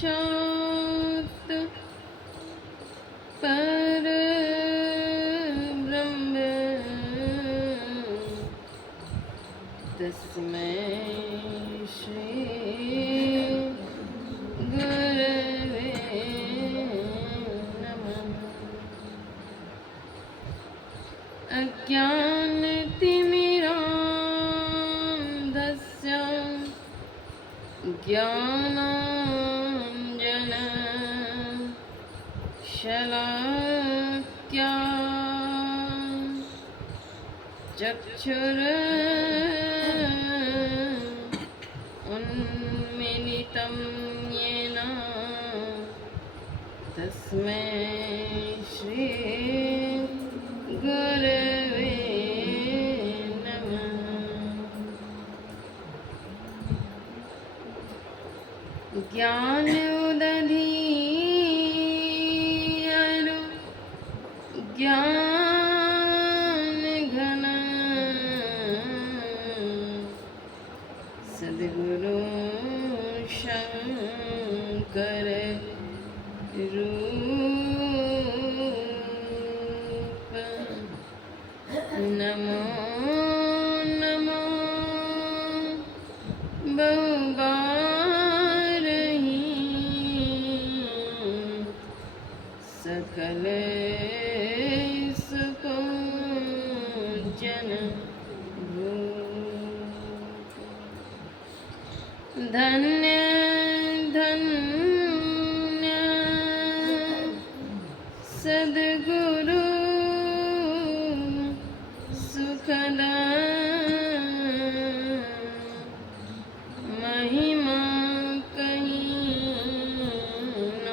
साक्षात् परब्रह्म तस्मै श्री गुरवे नमः। अज्ञानतिमिरान्धस्य ज्ञानाञ्जनशलाकया चक्षुरुन्मीलितं येन तस्मै श्री गुरवे नमः। ज्ञान उदधीयरु ज्ञान घन सद्गुरु शंकर रूप नमो नमो बहुबारहि सकल सुखों जन भूप। धन्य धन्य सद्गुरु सुखदा महिमा कहीं न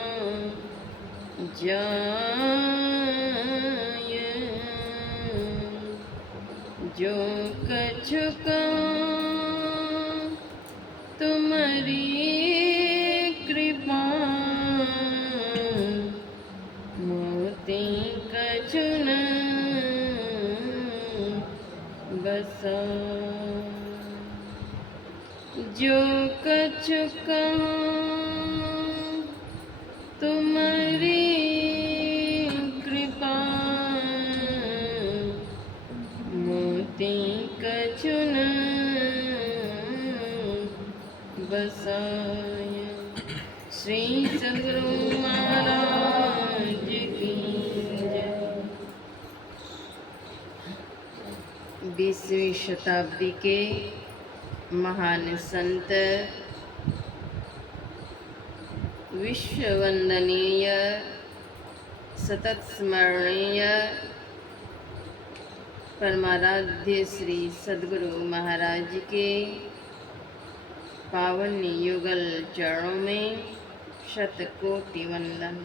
जाय। जो कछु कहूं तुम्हारी कृपा मोती कछु न बसा। जो कछु कहूं तुम्हारी कृपा मोती कछु न बसाय। श्री सद्गुरु महाराज की जय। 20वीं शताब्दी के महान संत विश्व वंदनीय सतत स्मरणीय परमाराध्य श्री सद्गुरु महाराज के पावन युगल चरणों में शतकोटि वंदन।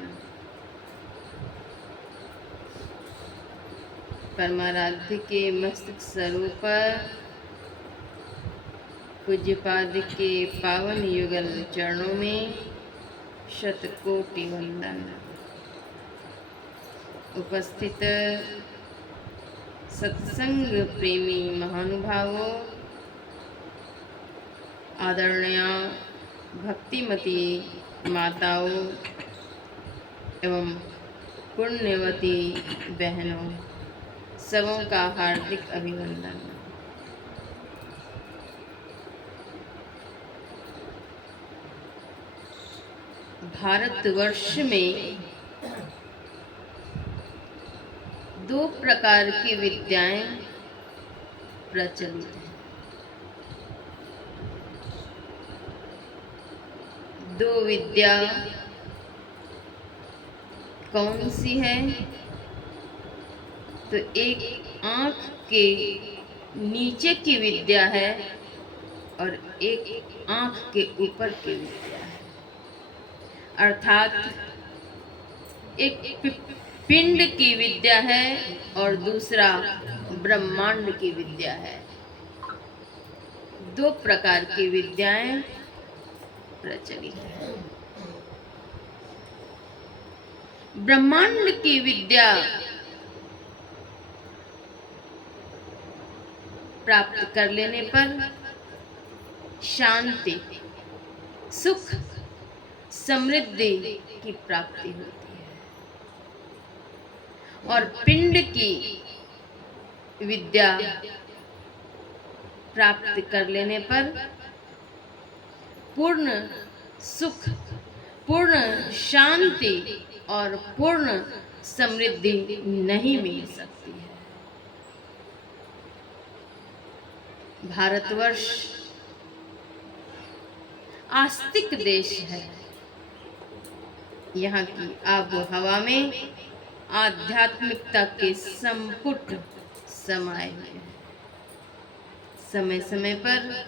परमाराध्य के मस्तक स्वरूप पूज्यपाद के पावन युगल चरणों में शतकोटि वंदन। उपस्थित सत्संग प्रेमी महानुभावों, आदरणीय भक्तिमती माताओं एवं पुण्यवती बहनों, सबों का हार्दिक अभिनंदन। भारतवर्ष में 2 प्रकार की विद्याएं प्रचलित हैं। 2 विद्या कौन सी है? तो एक आँख के नीचे की विद्या है और एक आँख के ऊपर की विद्या है। अर्थात एक पिंड की विद्या है और दूसरा ब्रह्मांड की विद्या है। दो प्रकार की विद्याएं प्रचलित हैं। ब्रह्मांड की विद्या प्राप्त कर लेने पर शांति, सुख, समृद्धि की प्राप्ति होती है और पिंड की विद्या प्राप्त कर लेने पर पूर्ण सुख, पूर्ण शांति और पूर्ण समृद्धि नहीं मिल सकती है। भारतवर्ष आस्तिक देश है। यहाँ की आबो हवा में आध्यात्मिकता के संपुट समाये हुए हैं। समय समय पर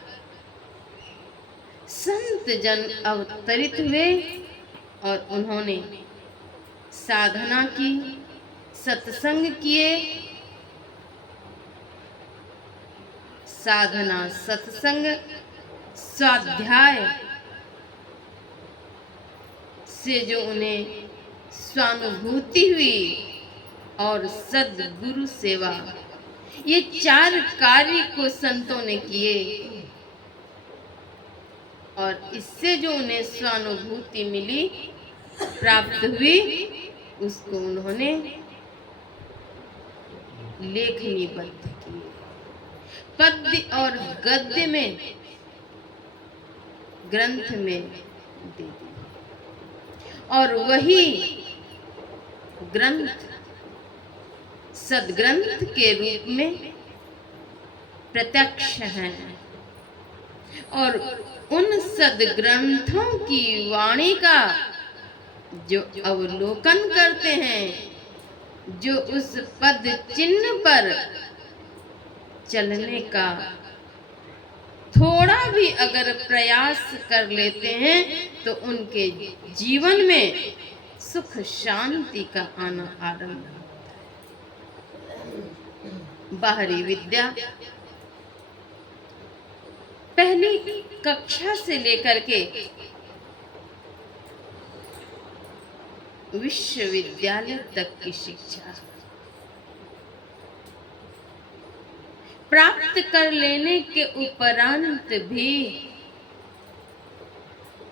संत जन अवतरित हुए और उन्होंने साधना की, सत्संग किए। साधना, सत्संग, स्वाध्याय से जो उन्हें स्वानुभूति हुई और सद्गुरु सेवा, ये चार कार्य को संतों ने किए और इससे जो उन्हें स्वानुभूति मिली, प्राप्त हुई, उसको उन्होंने लेखनीबद्ध किए, पद्य और गद्य में, ग्रंथ में दे दिए और वही ग्रंथ सदग्रंथ के रूप में प्रत्यक्ष हैं और उन सदग्रंथों की वाणी का जो अवलोकन करते हैं, जो उस पद चिन्ह पर चलने का थोड़ा भी अगर प्रयास कर लेते हैं तो उनके जीवन में सुख शांति का आना आरंभ होता है। बाहरी विद्या पहली कक्षा से लेकर के विश्वविद्यालय तक की शिक्षा प्राप्त कर लेने के उपरांत भी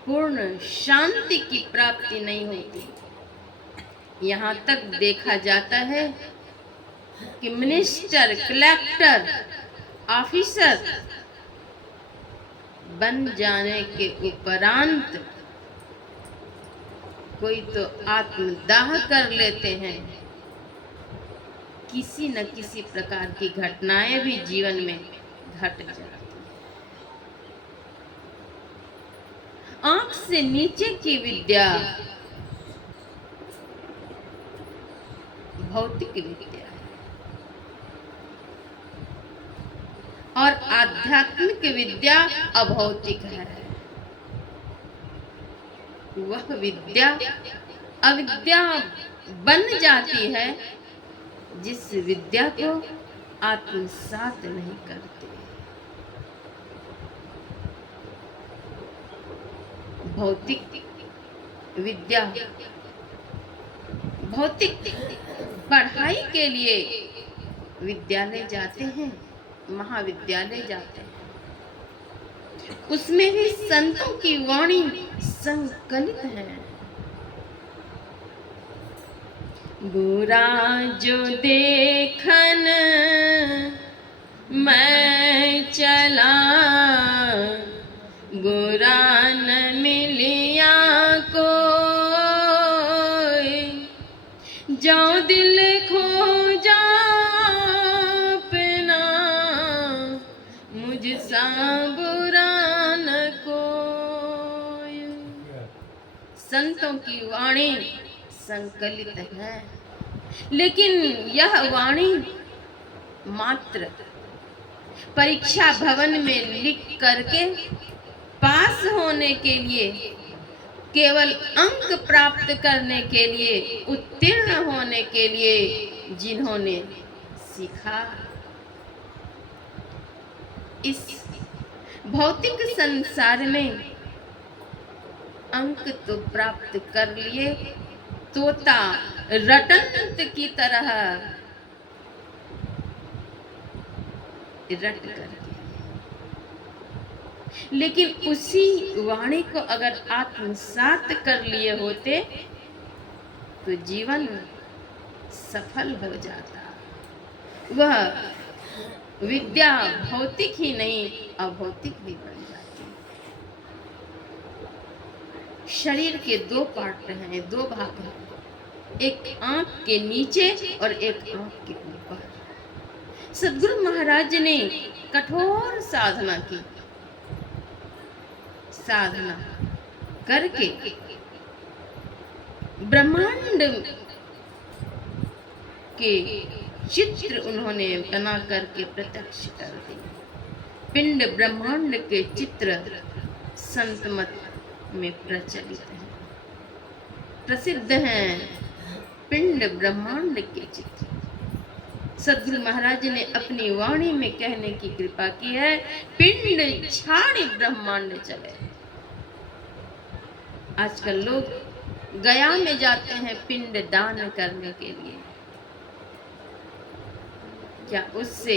पूर्ण शांति की प्राप्ति नहीं होती। यहाँ तक देखा जाता है कि मिनिस्टर, कलेक्टर, ऑफिसर बन जाने के उपरांत कोई तो आत्मदाह कर लेते हैं। किसी न किसी प्रकार की घटनाएं भी जीवन में घट जाती हैं। आंख से नीचे की विद्या भौतिक विद्या है और आध्यात्मिक विद्या अभौतिक है। वह विद्या अविद्या बन जाती है जिस विद्या को आत्मसात नहीं करते। भौतिक विद्या, भौतिक पढ़ाई के लिए विद्यालय जाते हैं, महाविद्यालय जाते हैं, उसमें भी संतों की वाणी संकलित है। बुरा जो देखन मैं चला, बुरा न मिलिया कोई, जो दिल खो जा अपना, मुझसा बुरा न कोई। संतों की वाणी संकलित है, लेकिन यह वाणी मात्र परीक्षा भवन में लिख करके पास होने के लिए केवल अंक प्राप्त करने के लिए, उत्तीर्ण होने के लिए जिन्होंने सीखा, इस भौतिक संसार में अंक तो प्राप्त कर लिए, तोता रटंत की तरह रट कर, लेकिन उसी वाणी को अगर आत्मसात कर लिए होते तो जीवन सफल हो जाता। वह विद्या भौतिक ही नहीं अभौतिक भी बन जाती। शरीर के दो पार्ट हैं, दो भाग हैं, एक आंख के नीचे और एक आंख के ऊपर। सद्गुरु महाराज ने कठोर साधना की, साधना करके ब्रह्मांड के चित्र उन्होंने बना करके प्रत्यक्ष कर दिए। पिंड ब्रह्मांड के चित्र संत मत में प्रचलित हैं, प्रसिद्ध हैं पिंड ब्रह्मांड के चित्र। सद्गुरु महाराज ने अपनी वाणी में कहने की कृपा की है, पिंड छाड़ी ब्रह्मांड चले। आजकल लोग गया में जाते हैं पिंड दान करने के लिए, क्या उससे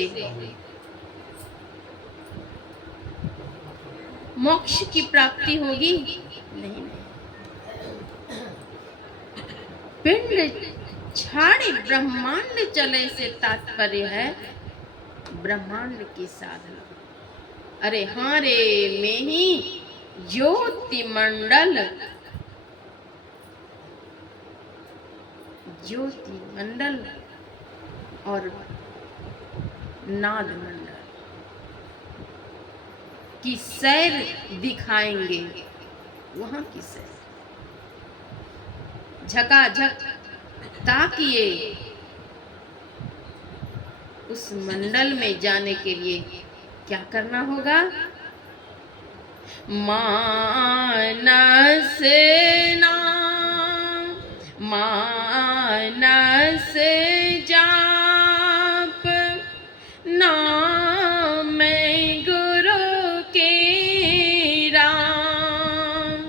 मोक्ष की प्राप्ति होगी? नहीं। पिंड छाड़ी ब्रह्मांड चले से तात्पर्य है ब्रह्मांड की साधना। अरे हाँ रे में ही ज्योति मंडल, ज्योति मंडल और नाद मंडल की सैर दिखाएंगे। वहां की सैर झकाझक ताकिए। उस मंडल में जाने के लिए क्या करना होगा? मानस नाम, मानस जाप, नाम गुरु के राम,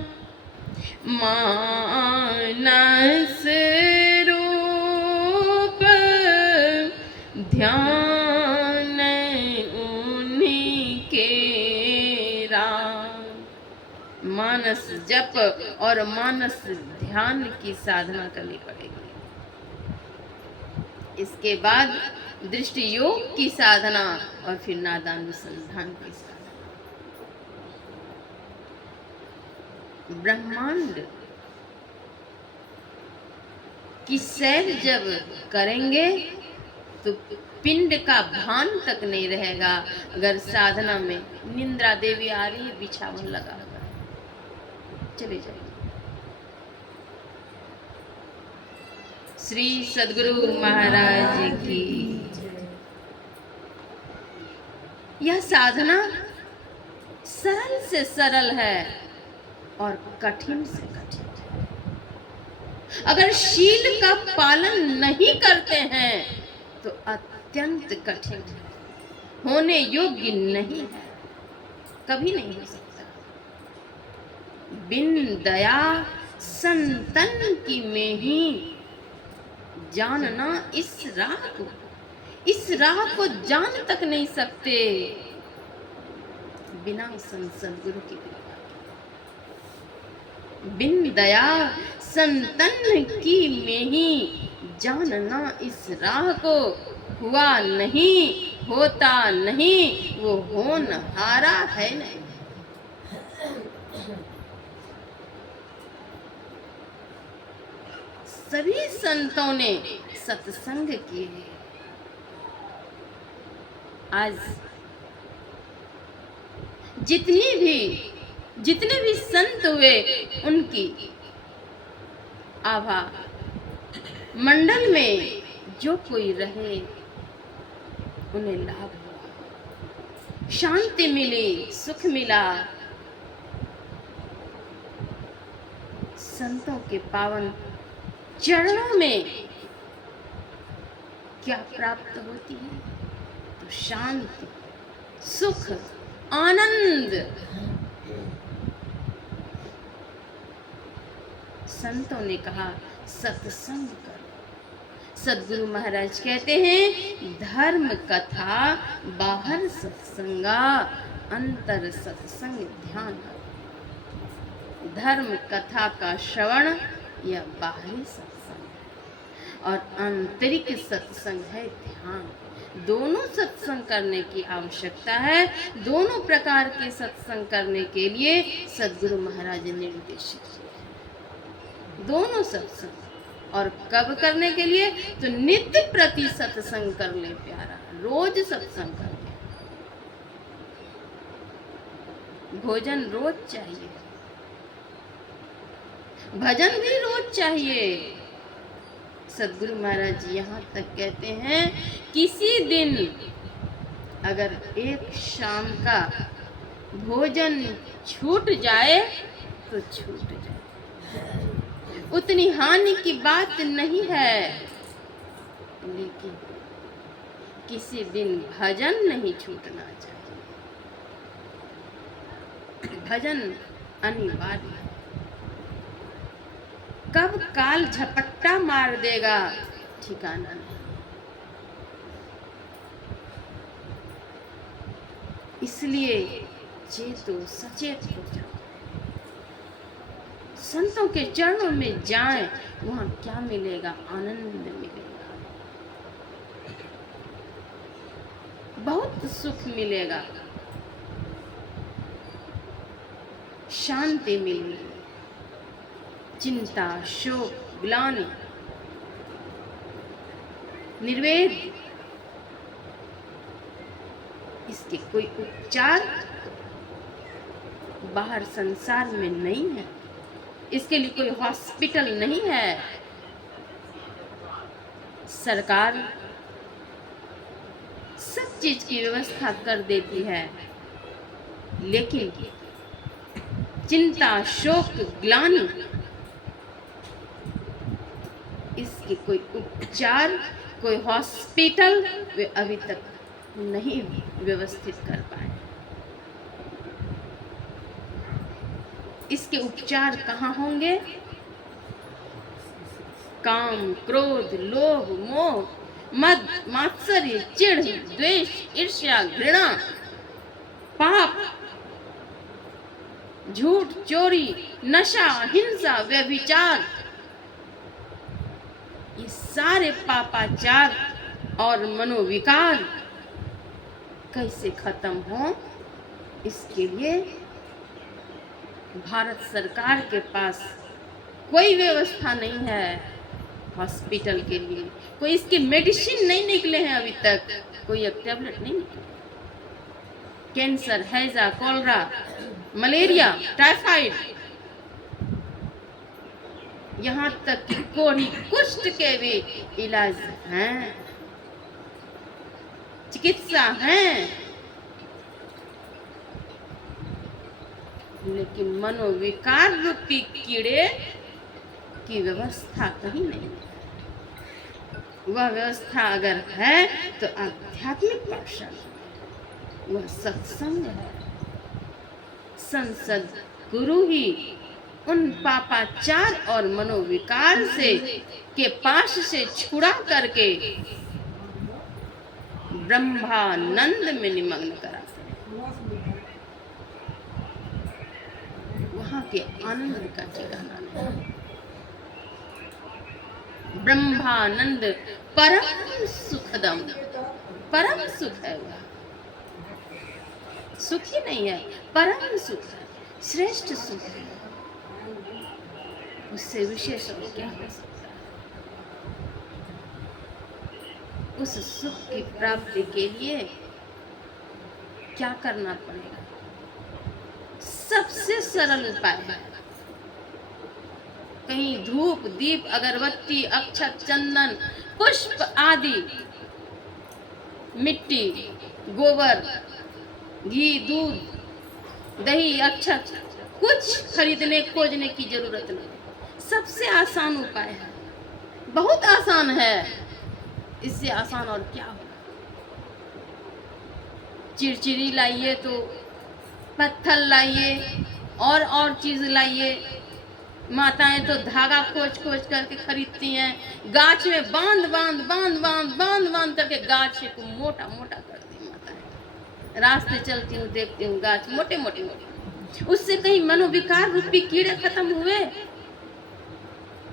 मानस रूप ध्यान उन्हीं के राम। मानस जप और मानस ध्यान की साधना करनी पड़ेगी। इसके बाद दृष्टि योग की साधना और फिर नादानुसंधान की साधना। ब्रह्मांड की सैर जब करेंगे तो पिंड का भान तक नहीं रहेगा। अगर साधना में निंद्रा देवी आ रही है, बिछावन लगा हुआ, चले जाइए। श्री सद्गुरु महाराज की। यह साधना सरल से सरल है और कठिन से कठिन। अगर शील का पालन नहीं करते हैं तो अत्यंत कठिन है, होने योग्य नहीं है, कभी नहीं हो सकता। बिन दया संतन की में ही जानना इस राह को जान तक नहीं सकते बिना सद्गुरु की कृपा। बिन दया संतन की में ही जानना इस राह को हुआ नहीं, होता नहीं, वो होनहारा है नहीं। सभी संतों ने सत्संग किए। आज जितने भी संत हुए उनकी आभा मंडल में जो कोई रहे उन्हें लाभ हुआ, शांति मिली, सुख मिला। संतों के पावन चरणों में क्या प्राप्त होती है? तो शांति, सुख, आनंद। संतों ने कहा सत्संग करो। सद्गुरु महाराज कहते हैं धर्म कथा बाहर सत्संगा, अंतर सत्संग ध्यान। धर्म कथा का श्रवण या बाहरी सत्संग और आंतरिक सत्संग है ध्यान। दोनों सत्संग करने की आवश्यकता है। दोनों प्रकार के सत्संग करने के लिए सद्गुरु महाराज ने निर्देशित किया। दोनों सत्संग और कब करने के लिए? तो नित्य प्रति सत्संग कर ले प्यारा, रोज सत्संग कर ले। भोजन रोज चाहिए, भजन भी रोज चाहिए। सद्गुरु महाराज जी यहाँ तक कहते हैं किसी दिन अगर एक शाम का भोजन छूट जाए तो छूट जाए, उतनी हानि की बात नहीं है, लेकिन किसी दिन भजन नहीं छूटना चाहिए। भजन अनिवार्य है। कब काल झपट्टा मार देगा ठिकाना नहीं। इसलिए चेतो सचेत हो जाओ, संतों के चरणों में जाएं, वहां क्या मिलेगा? आनंद मिलेगा, बहुत सुख मिलेगा, शांति मिलेगी। चिंता, शोक, ग्लानि, निर्वेद, इसके कोई उपचार बाहर संसार में नहीं है। इसके लिए कोई हॉस्पिटल नहीं है। सरकार सब चीज की व्यवस्था कर देती है, लेकिन चिंता, शोक, ग्लानि, इसके कोई उपचार, कोई हॉस्पिटल वे अभी तक नहीं व्यवस्थित कर पाए। इसके उपचार कहाँ होंगे? काम, क्रोध, लोभ, मोह, मद, मात्सर्य, चिढ़, द्वेष, ईर्ष्या, घृणा, पाप, झूठ, चोरी, नशा, हिंसा, व्यभिचार, ये सारे पापाचार और मनोविकार कैसे खत्म हो? इसके लिए भारत सरकार के पास कोई व्यवस्था नहीं है हॉस्पिटल के लिए। कोई इसके मेडिसिन नहीं निकले हैं अभी तक, कोई एक टैबलेट नहीं निकले। कैंसर, हैजा, कॉलरा, मलेरिया, टाइफाइड, यहाँ तक कि कोढ़ी, कुष्ठ के भी इलाज हैं, चिकित्सा हैं, लेकिन मनोविकार रूपी कीड़े की व्यवस्था कहीं नहीं है। वह व्यवस्था अगर है तो आध्यात्मिक पाठशाला, वह सत्संग है। संसद गुरु ही उन पापाचार और मनोविकार से के पाश से छुड़ा करके ब्रह्मानंद में निमग्न कराते हैं। वहां के आनंद का ठिकाना नहीं। ब्रह्मानंद परम सुखदम, परम सुख है। वह सुख ही नहीं है, परम सुख है, श्रेष्ठ सुख है। उससे विशेष और क्या हो सकता है? उस सुख की प्राप्ति के लिए क्या करना पड़ेगा? सबसे सरल उपाय है, कहीं धूप, दीप, अगरबत्ती, अक्षत, चंदन, पुष्प आदि, मिट्टी, गोबर, घी, दूध, दही, अक्षत कुछ खरीदने खोजने की जरूरत नहीं। सबसे आसान उपाय है, बहुत आसान है, इससे आसान और क्या होगा। चिड़चिड़ी लाइए तो पत्थर लाइए और चीज लाइए। माताएं तो धागा खोज खोज करके खरीदती हैं, गाछ में बांध बांध बांध बांध बांध बांध करके गाछ को मोटा मोटा करती माताएं। रास्ते चलती हूँ देखती हूँ गाछ मोटे मोटे मोटे, उससे कहीं मनोविकार रूपी कीड़े खत्म हुए?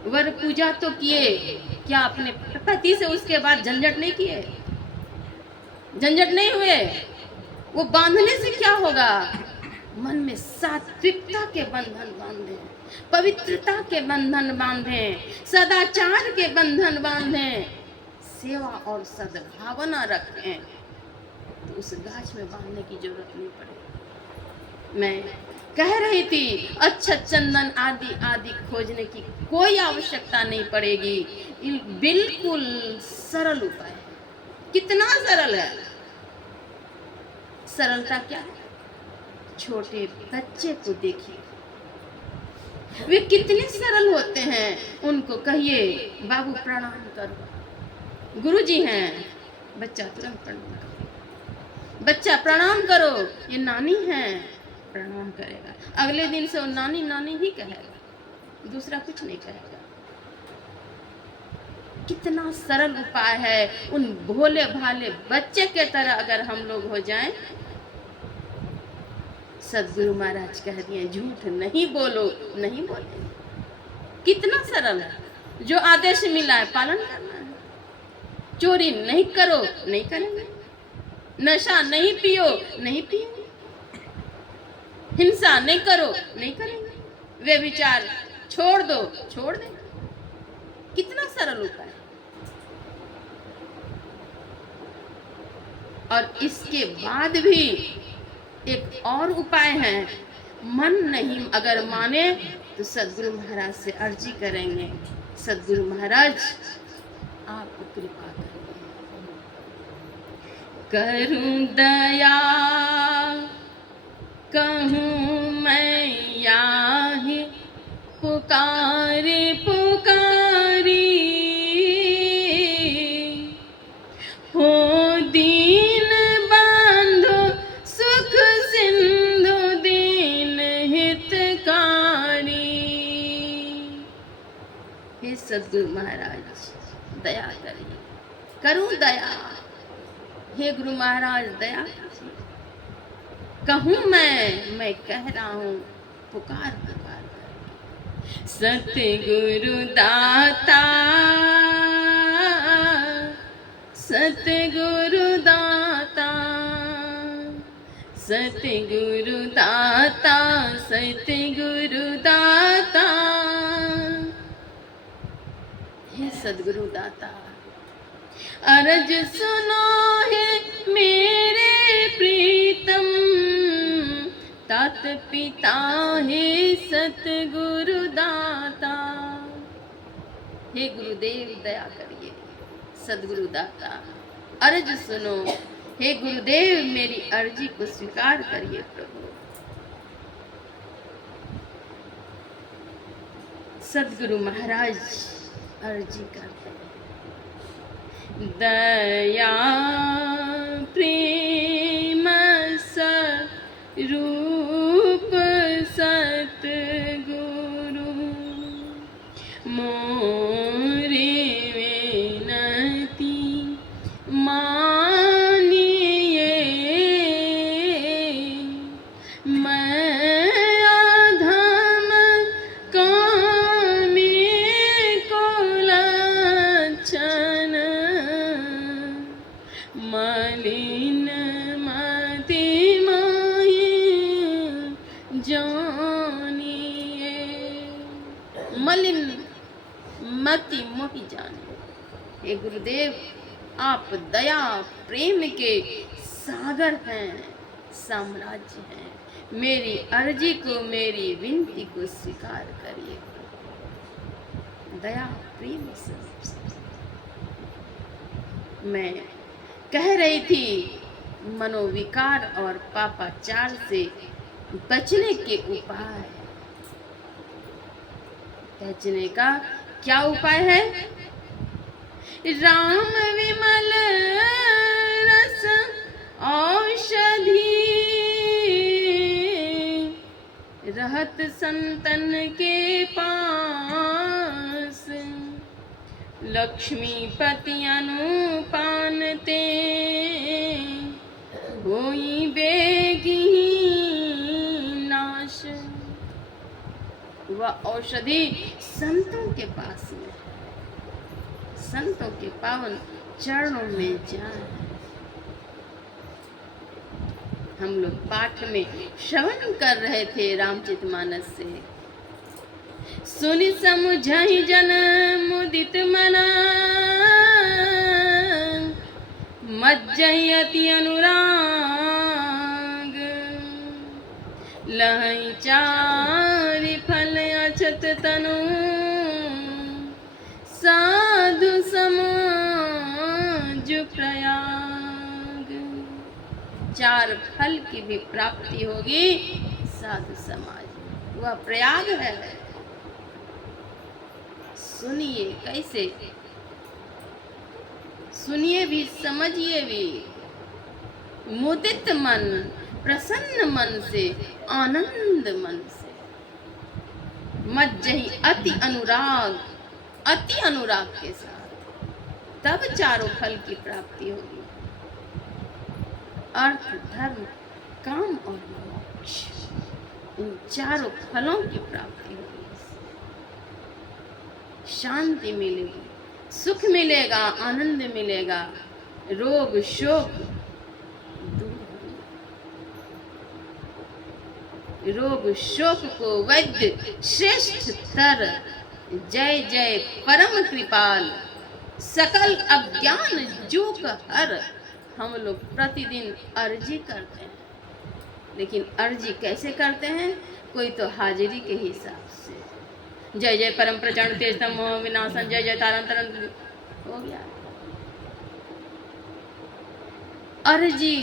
वर पूजा तो किए, क्या अपने पति से उसके बाद झंझट नहीं किए? झंझट नहीं हुए? वो बांधने से क्या होगा? मन में सात्विकता के बंधन बांधे, पवित्रता के बंधन बांधे, सदाचार के बंधन बांधे, सेवा और सद्भावना रखें, तो उस गाछ में बांधने की जरूरत नहीं पड़ेगी। मैं कह रही थी अच्छा चंदन आदि आदि खोजने की कोई आवश्यकता नहीं पड़ेगी। बिल्कुल सरल उपाय है। कितना सरल है? सरलता क्या है? छोटे बच्चे को देखिए, वे कितने सरल होते हैं। उनको कहिए बाबू प्रणाम करो, गुरुजी हैं, बच्चा तुरंत प्रणाम करो। बच्चा प्रणाम करो, ये नानी है, प्रणाम करेगा। अगले दिन से वो नानी नानी ही कहेगा, दूसरा कुछ नहीं कहेगा। कितना सरल उपाय है। उन भोले भाले बच्चे के तरह अगर हम लोग हो जाएं। सदगुरु महाराज कह दिए झूठ नहीं बोलो, नहीं बोले। कितना सरल है। जो आदेश मिला है पालन करना है। चोरी नहीं करो, नहीं करेंगे। नशा नहीं पियो, नहीं पिएंगे। हिंसा नहीं करो, नहीं करेंगे। वे विचार छोड़ दो, छोड़ देंगे। कितना सरल उपाय। और इसके बाद भी एक और उपाय है। मन नहीं अगर माने तो सदगुरु महाराज से अर्जी करेंगे, सदगुरु महाराज आपको कृपा करें, करूं दया कहूं मैं याहि पुकारे पुकारी, हो दीन बंधु सुख सिंधु दीन हितकारी। हे सदगुरु महाराज दया करिए, करूं दया। हे गुरु महाराज दया कीजिए। कहूं मैं कह रहा हूं पुकार पुकार कर। सतगुरु दाता, सतगुरु दाता, सतगुरु दाता, सतगुरु दाता। हे सदगुरु दाता अरज सुनो है मेरे प्रीतम, तात पिता है सतगुरु दाता। हे गुरुदेव दया करिए, सदगुरु दाता अर्ज सुनो। हे गुरुदेव मेरी अर्जी को स्वीकार करिए प्रभु। सदगुरु महाराज अर्जी करते हैं। दया प्रेम रूप सतगुरु, मोरे विनती मानिए। मैं अधम कामी को लक्षण, मलिन मति माहि जानिए। मलिन मति मोहि जानिए। हे गुरुदेव आप दया प्रेम के सागर हैं, साम्राज्य हैं। मेरी अर्जी को, मेरी विनती को स्वीकार करिए। दया प्रेम से मैं कह रही थी मनोविकार और पापाचार से बचने के उपाय। त्यागने का क्या उपाय है? राम विमल रस औषधि रहत संतन के पास, लक्ष्मीपति अनुपानते होई बेगी नाश। वह औषधि संतों के पास में, संतों के पावन चरणों में जाए। हम लोग पाठ में श्रवण कर रहे थे रामचरितमानस से। सुनि समुझहि जन मुदित मना, मज्जहि अति अनुराग। लहै चारि फल अछत तनु, साधु समाज प्रयाग। 4 फल की भी प्राप्ति होगी साधु समाज में, वह प्रयाग है। सुनिए कैसे, सुनिए भी समझिए भी। मुदित मन, प्रसन्न मन से, आनंद मन से। मज्जहि अति अनुराग, अति अनुराग के साथ, तब 4 फल की प्राप्ति होगी। अर्थ, धर्म, काम और मोक्ष, इन 4 फलों की प्राप्ति होगी। शांति मिलेगी, सुख मिलेगा, आनंद मिलेगा, रोग शोक दूर होंगे। रोग शोक को वैद्य श्रेष्ठ तर, जय जय परम कृपाल, सकल अज्ञान जूक हर। हम लोग प्रतिदिन अर्जी करते हैं, लेकिन अर्जी कैसे करते हैं? कोई तो हाजिरी के हिसाब से, जय जय परम प्रचंड तेज तम मोह विनाशन, जय जय तारण तरन, हो गया अर्जी।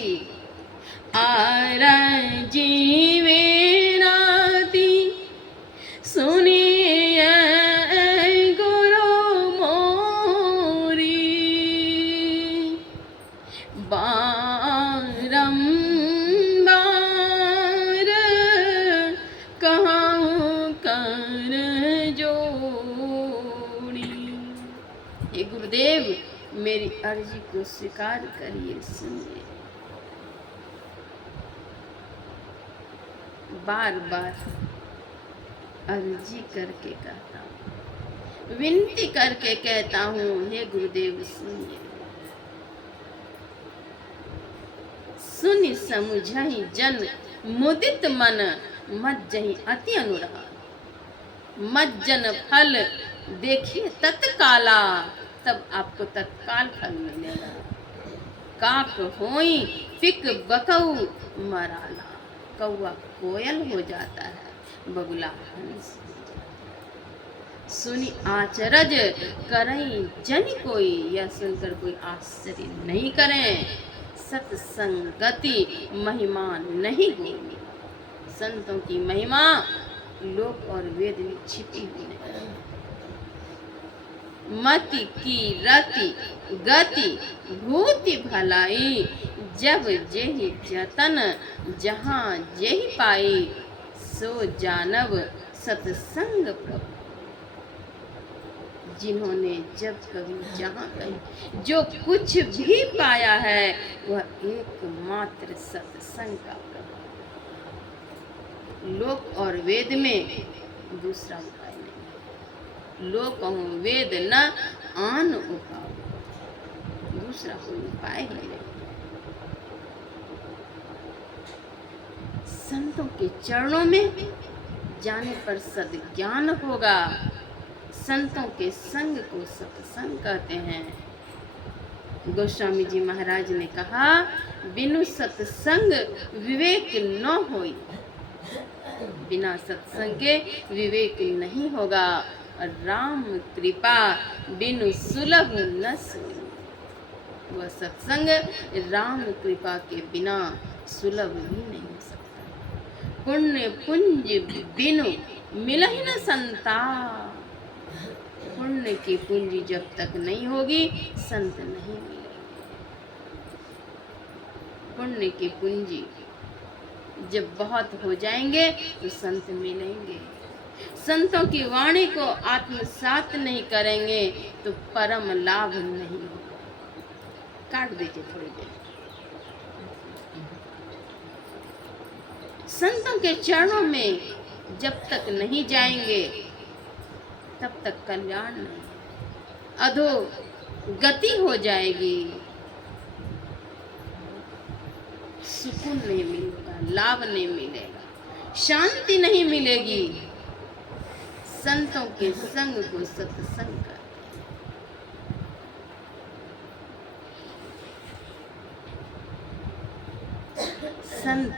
आरजी वेराती सुनिए गुरु मोरी, बारंबार कहाँ कर जोड़ी। हे गुरुदेव, मेरी अर्जी को स्वीकार करिए, सुनिए। बार बार अर्जी करके कहता हूँ, विनती करके कहता हूँ, हे गुरुदेव सुनिए। सुनि समुझहि जन मुदित मन, मज्जहि अति अनुराग। मज्जन फल देखिए तत्काला, तब आपको तत्काल फल मिलेगा। काक होई पिक बकऊ मराला, कौआ कोयल हो जाता है, बगुला हंस। सुनी आचरज करई जन कोई, यह सुनकर कोई आश्चर्य नहीं करें। सत्संगति महिमा नहीं होगी, संतों की महिमा लोक और वेद में छिपी हुई है। मति की रति गति भूति भलाई, जब जेहि जतन जहाँ जेहि पाई, सो जानव सत्संग प्रभु। जिन्होंने जब कभी जहाँ कहीं जो कुछ भी पाया है, वह एकमात्र सत्संग का प्रभाव। लोक और वेद में दूसरा उपाय नहीं। लोक और वेद न आन उपाय, दूसरा कोई उपाय ही नहीं। संतों के चरणों में जाने पर सद्ज्ञान होगा। संतों के संग को सत्संग कहते हैं। गोस्वामी जी महाराज ने कहा, बिनु सत्संग विवेक न होई। बिना सत्संग के विवेक नहीं होगा। राम कृपा बिनु सुलभ न सोई। वह सत्संग राम कृपा के बिना सुलभ भी नहीं हो सकता। पुण्य पुंज बिनु मिलहि न संताप। पुण्य की पूंजी जब तक नहीं होगी संत नहीं मिलेंगे। पुण्य की पूंजी जब बहुत हो जाएंगे तो संत मिलेंगे। संतों की वाणी को आत्मसात नहीं करेंगे तो परम लाभ नहीं होगा। काट दीजिए थोड़ी देर। संतों के चरणों में जब तक नहीं जाएंगे तब तक कल्याण नहीं, अधो गति हो जाएगी, सुकून नहीं मिलेगा, लाभ नहीं मिलेगा, शांति नहीं मिलेगी। संतों के संग को सत्संग कर, संत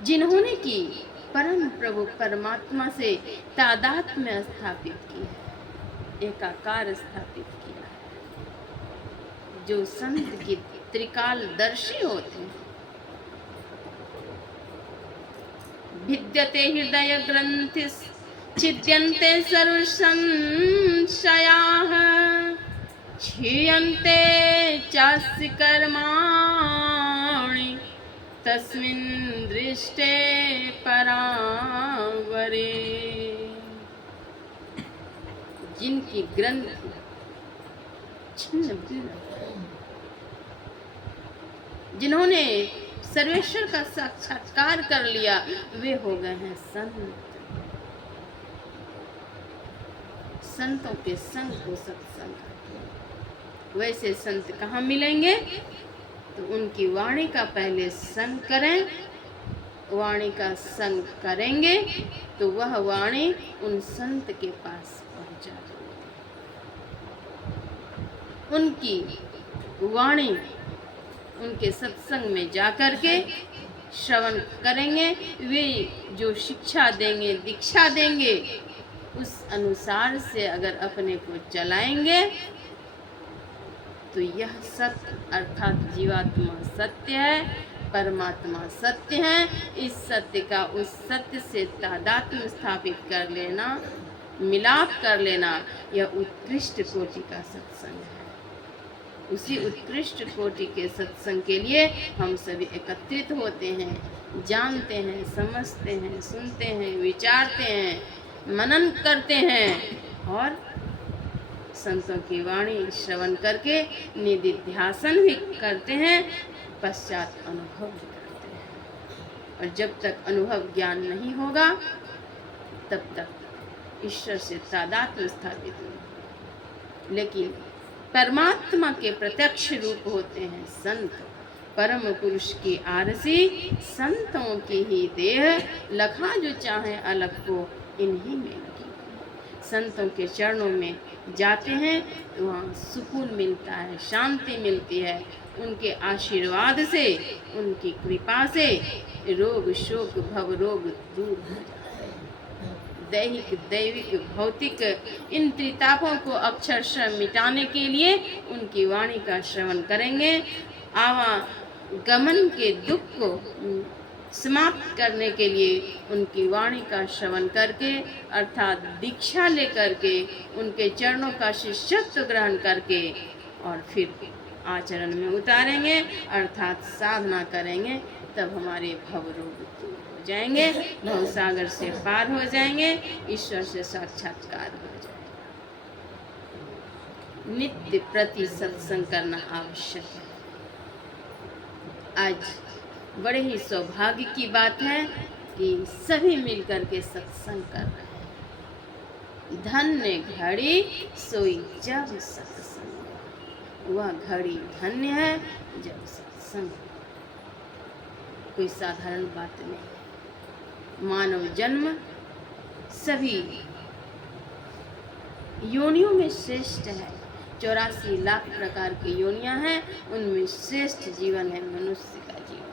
जिन्होंने की परम प्रभु परमात्मा से तादात्म्य स्थापित की है, एकाकार स्थापित किया है, जो संत की त्रिकालदर्शी होते हैं। भिद्यते हृदय ग्रंथिस छिद्यन्ते सर्व संशयाः क्षीयन्ते चास्य कर्माणि तस्मिन् दृष्टे परावरे। जिनकी ग्रंथि छिन्न भिन्न, जिन्होंने सर्वेश्वर का साक्षात्कार कर लिया, वे हो गए हैं संत। संतों के संग को सत्संग। वैसे संत कहाँ मिलेंगे? तो उनकी वाणी का पहले संग करें, वाणी का संग करेंगे तो वह वाणी उन संत के पास पहुंचा जाएगी। उनकी वाणी उनके सत्संग में जाकर के श्रवण करेंगे, वे जो शिक्षा देंगे, दीक्षा देंगे, उस अनुसार से अगर अपने को चलाएंगे तो यह सत्य अर्थात जीवात्मा सत्य है, परमात्मा सत्य है। इस सत्य का उस सत्य से तादात्म्य स्थापित कर लेना, मिलाप कर लेना, यह उत्कृष्ट कोटि का सत्संग है। उसी उत्कृष्ट कोटि के सत्संग के लिए हम सभी एकत्रित होते हैं, जानते हैं, समझते हैं, सुनते हैं, विचारते हैं, मनन करते हैं और संतों की वाणी श्रवण करके निधिध्यासन भी करते हैं, पश्चात अनुभव भी करते हैं। और जब तक अनुभव ज्ञान नहीं होगा तब तक ईश्वर से तादात्म्य स्थापित नहीं। लेकिन परमात्मा के प्रत्यक्ष रूप होते हैं संत। परम पुरुष की आरसी संतों की ही देह, लखा जो चाहे अलग को इन्हीं में लगी। संतों के चरणों में जाते हैं तो वहाँ सुकून मिलता है, शांति मिलती है। उनके आशीर्वाद से, उनकी कृपा से रोग शोक भव रोग दूर हो जाते हैं। दैहिक दैविक भौतिक इन त्रितापों को अक्षरशः मिटाने के लिए उनकी वाणी का श्रवण करेंगे। आवागमन के दुख को समाप्त करने के लिए उनकी वाणी का श्रवण करके अर्थात दीक्षा लेकर के उनके चरणों का शिष्यत्व ग्रहण करके और फिर आचरण में उतारेंगे अर्थात साधना करेंगे, तब हमारे भवरोग दूर हो जाएंगे, भवसागर से पार हो जाएंगे, ईश्वर से साक्षात्कार हो जाएगा। नित्य प्रति सत्संग करना आवश्यक है। आज बड़े ही सौभाग्य की बात है कि सभी मिलकर के सत्संग कर रहे हैं। धन्य घड़ी सोई जब सत्संग, वह घड़ी धन्य है जब सत्संग। कोई साधारण बात नहीं। मानव जन्म सभी योनियों में श्रेष्ठ है। 84 लाख प्रकार की योनियां हैं, उनमें श्रेष्ठ जीवन है मनुष्य का जीवन।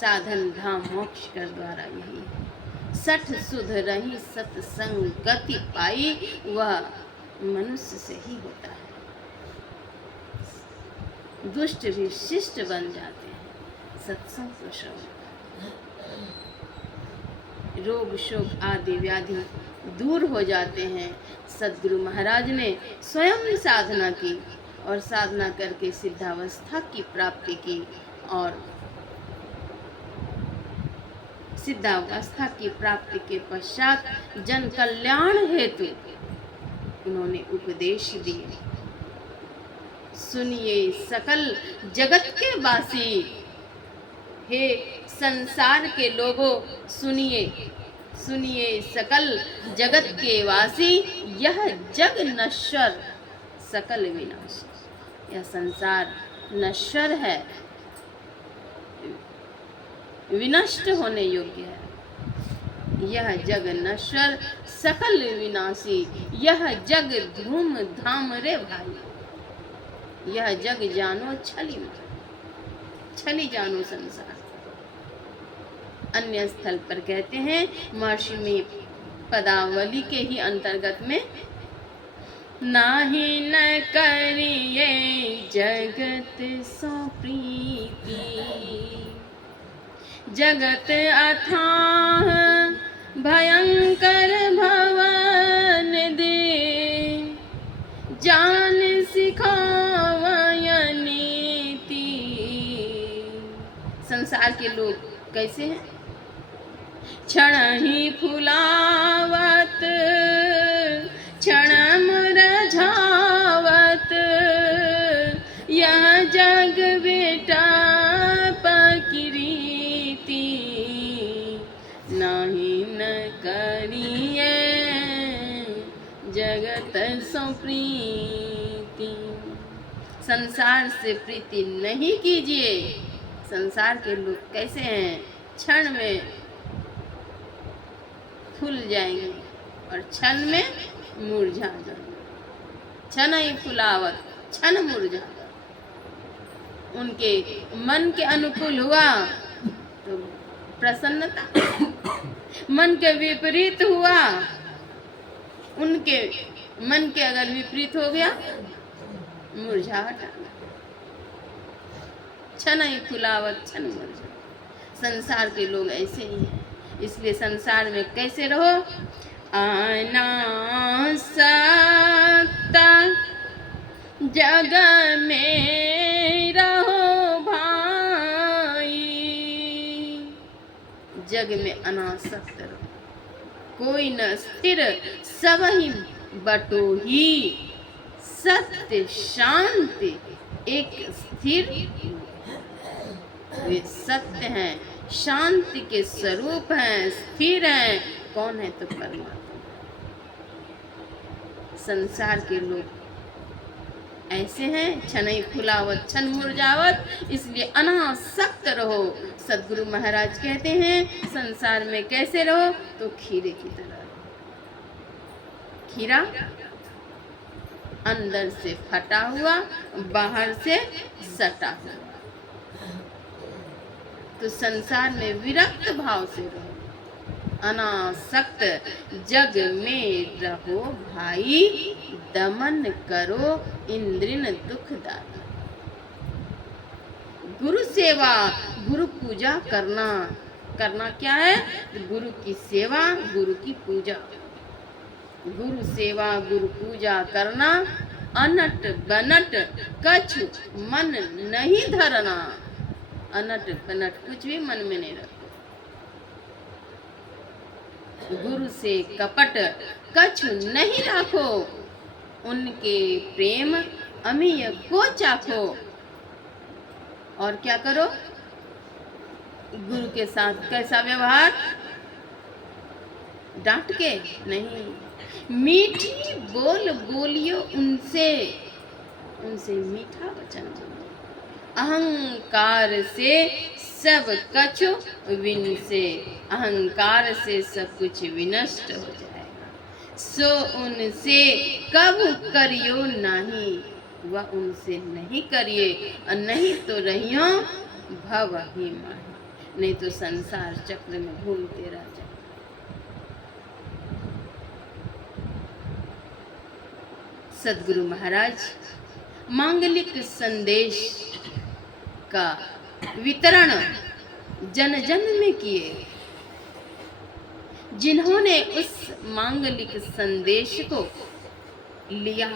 साधन धाम मोक्ष कर द्वारा यही है। सठ सुध रही सत्संग गति पाई, वह मनुष्य से ही होता है। दुष्ट भी शिष्ट बन जाते हैं सत्संग को श्रवण। रोग शोक आदि व्याधि दूर हो जाते हैं। सद्गुरु महाराज ने स्वयं साधना की और साधना करके सिद्धावस्था की प्राप्ति की और सिद्धावस्था की प्राप्ति के पश्चात जन कल्याण हेतु उन्होंने उपदेश दिए। सुनिए सकल जगत के वासी, हे संसार के लोगों सुनिए, सुनिए सकल जगत के वासी, यह जग नश्वर सकल विनाशी। यह संसार नश्वर है, विनष्ट होने योग्य है। यह जग नश्वर सकल विनाशी, यह जग धूम धाम रे भाई। यह जग जानो छली मार, छली जानो संसार। अन्य स्थल पर कहते हैं महर्षि में पदावली के ही अंतर्गत में, नाही न करिए जगत सो प्रीति, जगत अथाह भयंकर भवन दे, जान सिखावय नीति। संसार के लोग कैसे हैं? क्षण ही फुलावत, क्षण मुरझावत, यह जग बेटा पकिरीति, नाही न करिए जगत सो प्रीति। संसार से प्रीति नहीं कीजिए। संसार के लोग कैसे हैं? क्षण में फूल जाएंगे और क्षण में मुरझा जाएंगे। क्षण ही फुलावत, क्षण मुरझा। उनके मन के अनुकूल हुआ तो प्रसन्नता, मन के विपरीत हुआ, उनके मन के अगर विपरीत हो गया मुरझाहट। क्षण ही फुलावत क्षण मुरझा। संसार के लोग ऐसे ही हैं। इसलिए संसार में कैसे रहो? अनासक्ता जग में रहो भाई। जग में अनासक्त रहो, कोई न स्थिर सब ही बटोही। सत्य शांति एक स्थिर, वे सत्य हैं, शांति के स्वरूप हैं, स्थिर हैं। कौन है? तो परमात्मा। संसार के लोग ऐसे हैं, क्षण ही फुलावत क्षण मुरझावत। इसलिए अनासक्त रहो। सद्गुरु महाराज कहते हैं संसार में कैसे रहो? तो खीरे की तरह। खीरा अंदर से फटा हुआ, बाहर से सटा हुआ। तो संसार में विरक्त भाव से रहो, अनासक्त जग में रहो भाई। दमन करो इंद्रिन दुखदाई। गुरु सेवा, गुरु पूजा करना। करना क्या है? गुरु की सेवा, गुरु की पूजा। गुरु सेवा, गुरु पूजा करना। अनट बनट कछु मन नहीं धरना। अनट बनट कुछ भी मन में नहीं रखो। गुरु से कपट कछु नहीं राखो। उनके प्रेम अमीय को चाखो। और क्या करो? गुरु के साथ कैसा व्यवहार? डांट के नहीं, मीठी बोल बोलियो उनसे, उनसे मीठा वचन बोलो। अहंकार से सब कछु विनसे। अहंकार से सब कुछ विनष्ट हो जाएगा। सो उनसे कब करियो नहीं। वह उनसे नहीं करिए, और नहीं तो रहियो भव ही माही। नहीं तो संसार चक्र में घूमते रह जाए। सद्गुरु महाराज मांगलिक संदेश का वितरण जन जन में किए। जिन्होंने उस मांगलिक संदेश को लिया,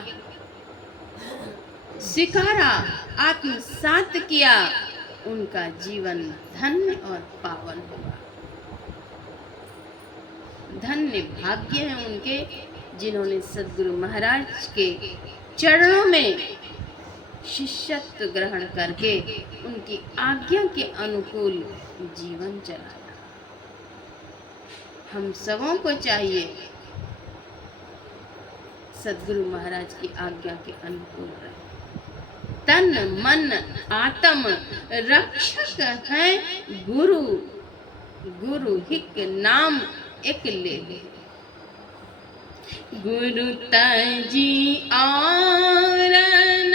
स्वीकारा, आत्मसात किया, उनका जीवन धन्य और पावन हुआ। धन्य भाग्य है उनके जिन्होंने सद्गुरु महाराज के चरणों में शिष्यत्व ग्रहण करके उनकी आज्ञा के अनुकूल जीवन चलाया। हम सबों को चाहिए सद्गुरु महाराज की आज्ञा के अनुकूल रहे। तन मन आत्म रक्षक है गुरु, गुरु हिक नाम एक ले। गुरु तजी आरन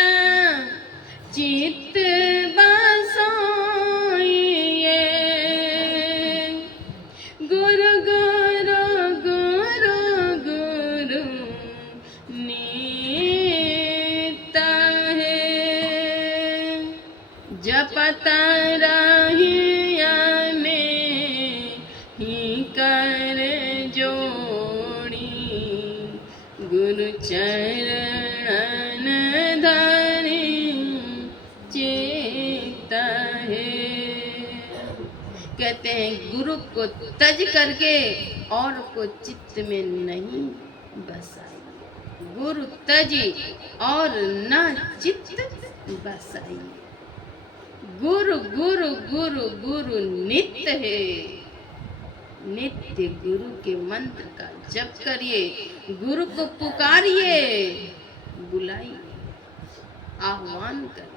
चित बसाइए, गुरु गुरु गुरु गुरु नीता है। जपत रहिया में ही कर जोड़ी, गुरु चरणन धरि चेता है। कहते हैं गुरु को तज करके और को चित्त में नहीं बसाई। गुरु तजी और न चित्त बसाई। गुरु गुरु गुरु गुरु नित्य है। नित्य गुरु के मंत्र का जप करिए, गुरु को पुकारिए, बुलाइए, आह्वान करिए।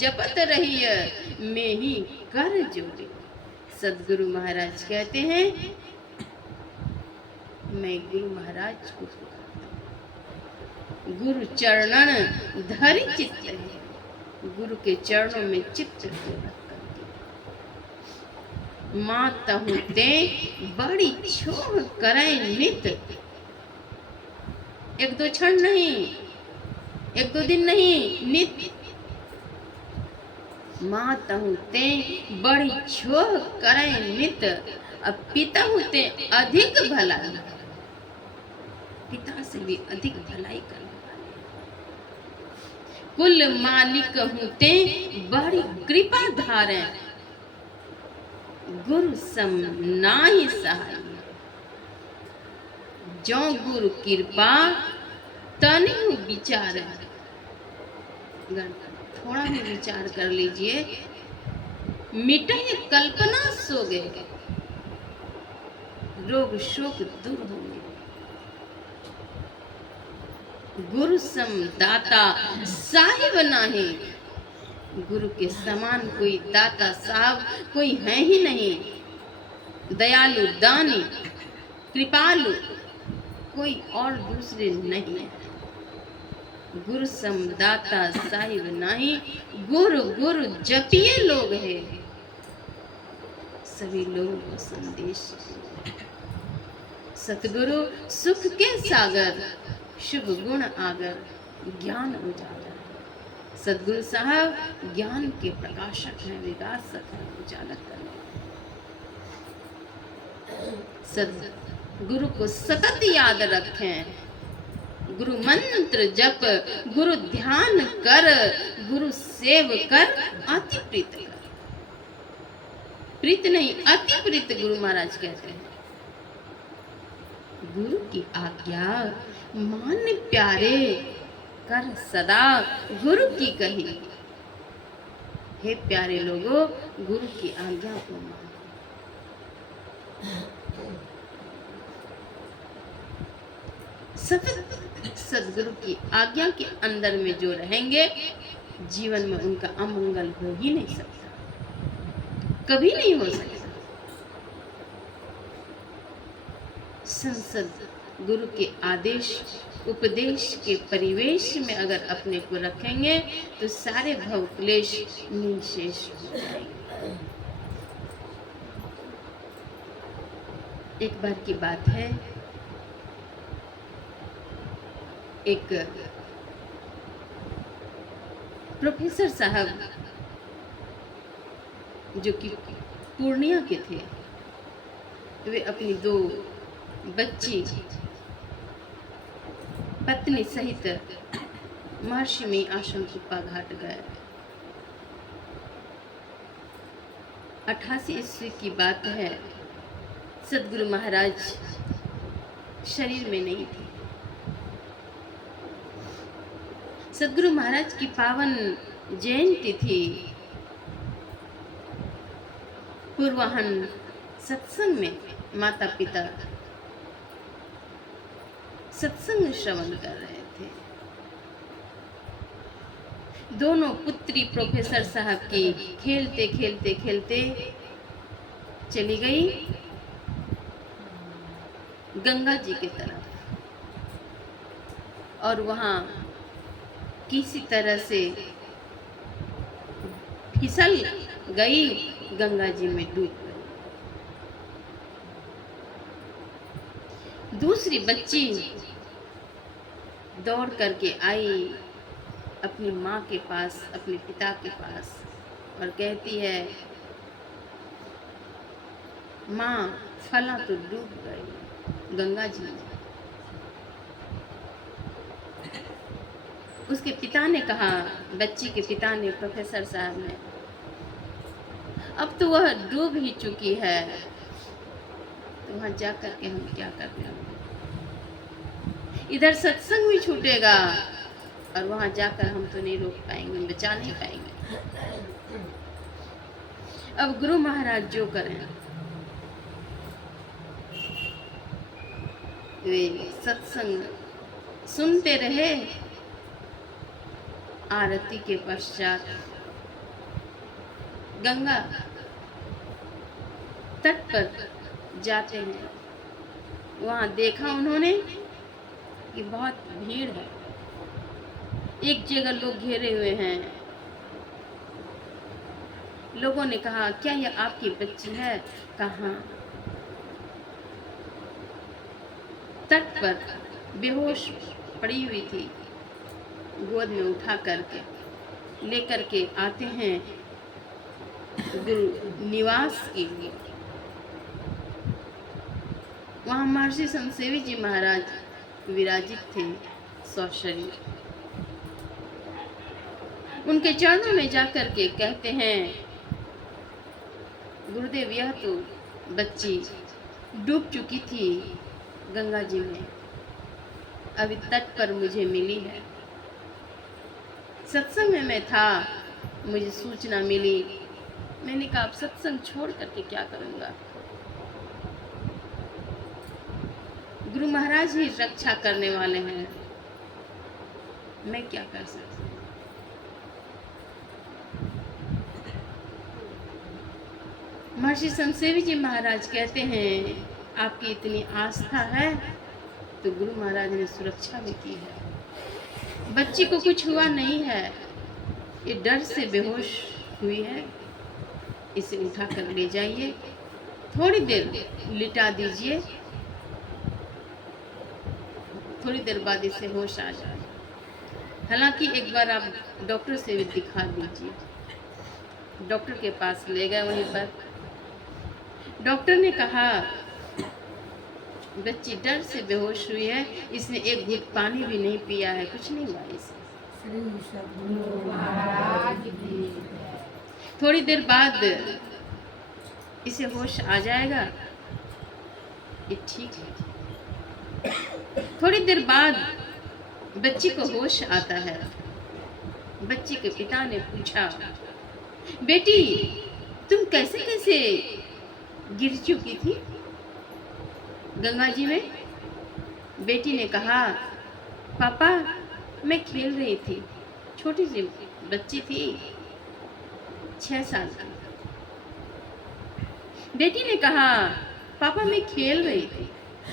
जपत रहिए मैं ही कर जोड़े। सद्गुरु महाराज कहते हैं मैं गुरु महाराज को पुकारता हूं। गुरु चरणन धरि चित्त है। गुरु के चरणों में चित्त को रख करके माता होते बड़ी छोड़ करें नित। एक दो क्षण नहीं, एक दो दिन नहीं, नित। माता होते बड़ी छोड़ करें नित। अब पिता होते अधिक भलाई, पिता से भी अधिक भलाई करने वाले। कुल मालिक होते बड़ी कृपा धारे। गुरु सम नाहि सहाय। जो गुरु कृपा तनिहु विचार। थोड़ा भी विचार कर लीजिए, मिटाए कल्पना सो गए, रोग शोक दूर होंगे। गुरु सम दाता साहिब नाही। गुरु के समान कोई दाता साहब कोई है ही नहीं। दयालु दानी कृपालु कोई और दूसरे नहीं है। गुरु सम दाता साहिब नाही। गुरु गुरु जपिए लोग है। सभी लोगों को संदेश सतगुरु सुख के सागर, शुभ गुण आगर, ज्ञान उजागर। सद्गुरु साहब ज्ञान के प्रकाशक हैं, विकासक हैं, उजागर करने। सद्गुरु को सतत याद रखें। गुरु मंत्र जप, गुरु ध्यान कर, गुरु सेव कर, अति प्रीत कर। प्रीत नहीं, अति प्रीत गुरु महाराज कहते हैं। गुरु की आज्ञा मान प्यारे, कर सदा गुरु की कही। हे प्यारे लोगों, गुरु की आज्ञा को मानो। सतत सद्गुरु की आज्ञा के अंदर में जो रहेंगे, जीवन में उनका अमंगल हो ही नहीं सकता, कभी नहीं हो सकता। संसद गुरु के आदेश उपदेश के परिवेश में अगर अपने को रखेंगे तो सारे भव क्लेश निशेष हो जाएंगे। एक बार की बात है, एक प्रोफेसर साहब जो कि पूर्णिया के थे, वे अपनी 2 बच्ची पत्नी सहित महर्षि में आश्रम कुप्पा घाट गए। 88 ईस्वी की बात है। सदगुरु महाराज शरीर में नहीं थे। सदगुरु महाराज की पावन जयंती थी। पूर्वाहन सत्संग में माता पिता सत्संग श्रवण कर रहे थे। दोनों पुत्री प्रोफेसर साहब की खेलते खेलते खेलते चली गई गंगा जी की तरफ, और वहां किसी तरह से फिसल गई, गंगा जी में डूब गई। दूसरी बच्ची दौड़ करके आई अपनी माँ के पास, अपने पिता के पास, और कहती है, माँ फला तो डूब गई गंगा जी में। उसके पिता ने कहा, बच्ची के पिता ने, प्रोफेसर साहब ने, अब तो वह डूब ही चुकी है, तो वहां जाकर के हम क्या करते हैं? इधर सत्संग भी छूटेगा और वहां जाकर हम तो नहीं रोक पाएंगे, बचा नहीं पाएंगे। अब गुरु महाराज जो करें, वे सत्संग सुनते रहे। आरती के पश्चात गंगा तट पर जाते हैं। वहां देखा उन्होंने कि बहुत भीड़ है, एक जगह लोग घेरे हुए हैं। लोगों ने कहा, क्या यह आपकी बच्ची है? कहा, तट पर बेहोश पड़ी हुई थी। गोद में उठा करके लेकर के आते हैं गुरु निवास के लिए। वहां महर्षि संतसेवी जी महाराज विराजित थे सशरीर। उनके चरणों में जाकर के कहते हैं, गुरुदेव, यह तो बच्ची डूब चुकी थी गंगा जी में, अभी तट पर मुझे मिली है। सत्संग में मैं था, मुझे सूचना मिली, मैंने कहा अब सत्संग छोड़ करके क्या करूंगा? गुरु महाराज ही रक्षा करने वाले हैं, मैं क्या कर सकती हूँ? महर्षि संतसेवी जी महाराज कहते हैं, आपकी इतनी आस्था है तो गुरु महाराज ने सुरक्षा भी की है। बच्ची को कुछ हुआ नहीं है, ये डर से बेहोश हुई है, इसे उठा कर ले जाइए, थोड़ी देर लिटा दीजिए, थोड़ी देर बाद इसे होश आ जाए। हालांकि एक बार आप डॉक्टर से भी दिखा दीजिए। डॉक्टर के पास ले गए। वहीं पर डॉक्टर ने कहा, बच्ची डर से बेहोश हुई है, इसने एक घूंट पानी भी नहीं पिया है, कुछ नहीं हुआ इसे। थोड़ी देर बाद इसे होश आ जाएगा, ये ठीक है। थोड़ी देर बाद बच्ची को होश आता है। बच्ची के पिता ने पूछा, बेटी तुम कैसे कैसे गिर चुकी थी गंगा जी में? बेटी ने कहा, पापा मैं खेल रही थी, छोटी सी बच्ची थी, 6 साल की। बेटी ने कहा, पापा मैं खेल रही थी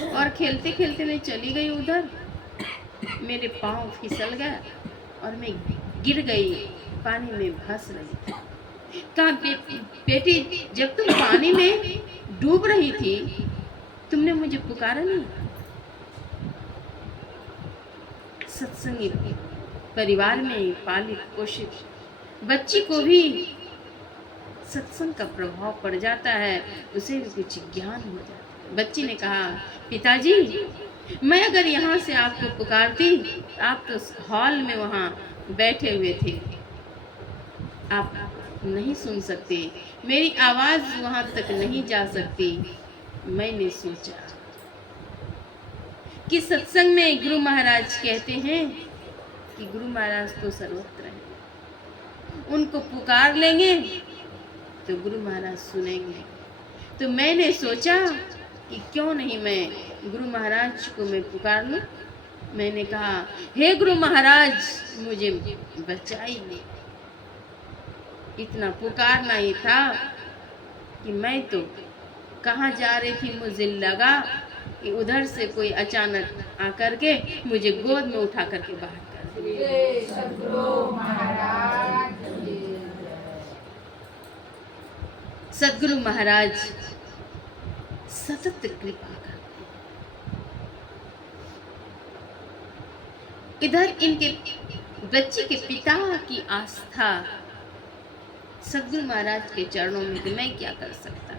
और खेलते खेलते मैं चली गई उधर, मेरे पाँव फिसल गया और मैं गिर गई, पानी में फंस रही थी। कहा, बेटी जब तुम पानी में डूब रही थी तुमने मुझे पुकारा नहीं? सत्संगी परिवार में पालित पोषित बच्ची को भी सत्संग का प्रभाव पड़ जाता है, उसे भी कुछ ज्ञान हो जाता है। बच्ची ने कहा, पिताजी मैं अगर यहाँ से आपको पुकारती, आप तो हॉल में वहाँ बैठे हुए थे, आप नहीं सुन सकते, मेरी आवाज़ वहाँ तक नहीं जा सकती। मैंने सोचा कि सत्संग में गुरु महाराज कहते हैं कि गुरु महाराज तो सर्वत्र हैं, उनको पुकार लेंगे तो गुरु महाराज सुनेंगे। तो मैंने सोचा कि क्यों नहीं मैं गुरु महाराज को मैं पुकार लूं। मैंने कहा, हे गुरु महाराज मुझे बचाइए। इतना पुकारना ही था कि मैं तो कहाँ जा रही थी, मुझे लगा कि उधर से कोई अचानक आकर के मुझे गोद में उठा करके बाहर कर दिया। सद्गुरु महाराज सतत कृपा करते। इधर इनके बच्चे के पिता की आस्था सद्गुरु महाराज के चरणों में, तो मैं क्या कर सकता,